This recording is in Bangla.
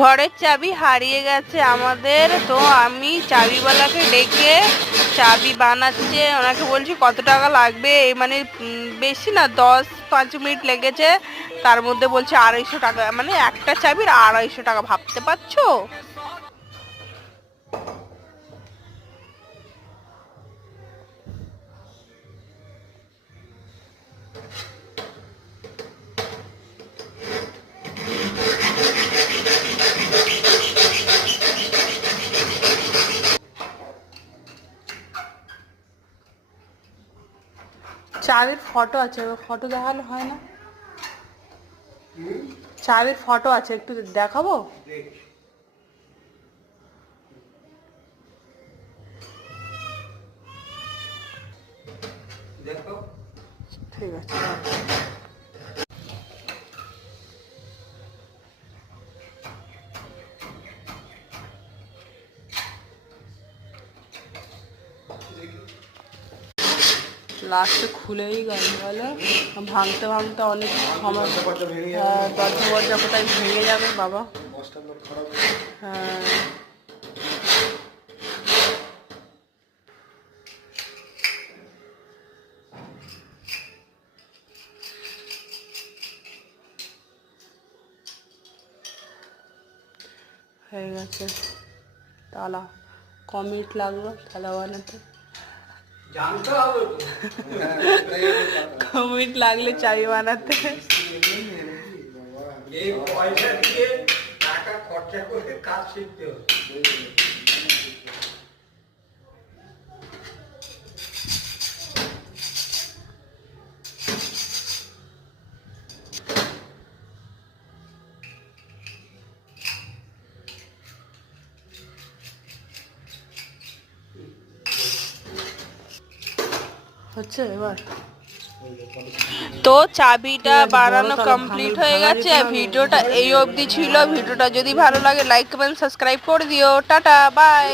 ঘরের চাবি হারিয়ে গেছে আমাদের, তো আমি চাবিওয়ালাকে ডেকে চাবি বানাচ্ছে। ওনাকে বলছি কত টাকা লাগবে, মানে বেশি না, 10-5 মিনিট লেগেছে। তার মধ্যে বলছে 250 টাকা, মানে একটা চাবির 250 টাকা, ভাবতে পারছো? চাবির ফটো আছে, ফটো দেখালে হয় না? চাবির ফটো আছে, একটু দেখাবো? ঠিক আছে। লাস্টে খুলেই গেল, বলো ভাঙতে ভাঙতে অনেক সময়। দরজা ফরজা কোথায় ভেঙে যাবে বাবা। হ্যাঁ, হয়ে গেছে তালা। কমিট লাগলো তালা বানাতে, কমিট লাগলে চাবি বানাতে। এই পয়সা দিয়ে টাকা খরচা করে কাজ শিখতে হবে। হচ্ছে এবার। তো চাবিটা বানানো কমপ্লিট হয়ে গেছে। ভিডিওটা এই অবধি ছিল। ভিডিওটা যদি ভালো লাগে লাইক কমেন্ট সাবস্ক্রাইব করে দিও। Tata bye.